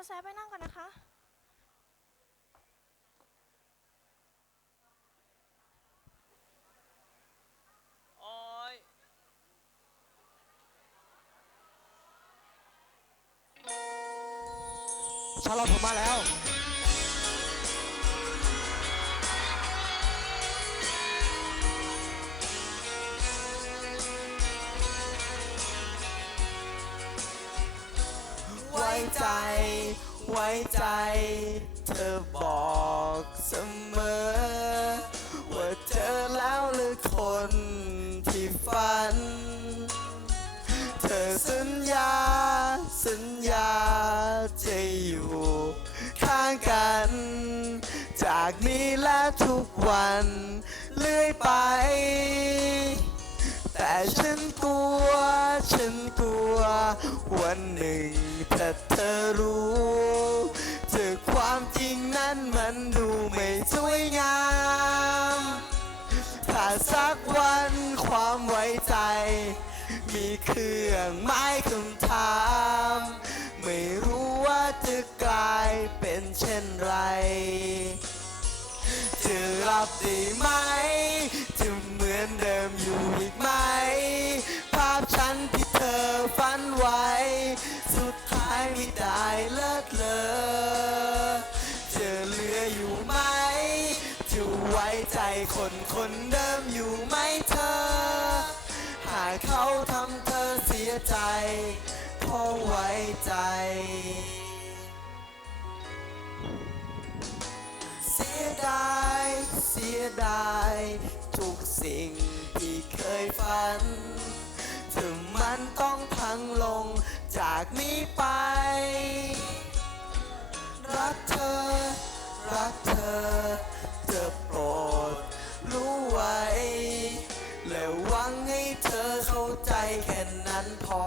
จะแซะไปนั่งก่อนนะคะ โอ้ยชาลอตผมมาแล้ว ใจ ไว้ใจ เธอบอกเสมอ ว่าเจอแล้วหรือคนที่ฝัน เธอสัญญา สัญญาจะอยู่ข้างกัน จากนี้และทุกวันเรื่อยไป แต่ฉันกลัว ฉันกลัว วันหนึ่งถ้าเธอรู้เจอความจริงนั้นมันดูไม่สวยงาม ถ้าสักวันความไว้ใจ มีเครื่องหมายคำถาม ไม่รู้ว่าจะกลายเป็นเช่นไรจะรับได้ไหมจะเหมือนเดิมอยู่อีกไหม ไม่ได้เลิกเลยจะเหลืออยู่ไหมจะไว้ใจคนคนเดิมอยู่ไหมเธอ หากเขาทำเธอเสียใจเพราะไว้ใจ เสียดายเสียดายทุกสิ่งที่เคยฝัน ถึงมันต้องพังลงจากนี้ไป รักเธอเธอโปรดรู้ไว้และหวังให้เธอเข้าใจแค่นั้นพอ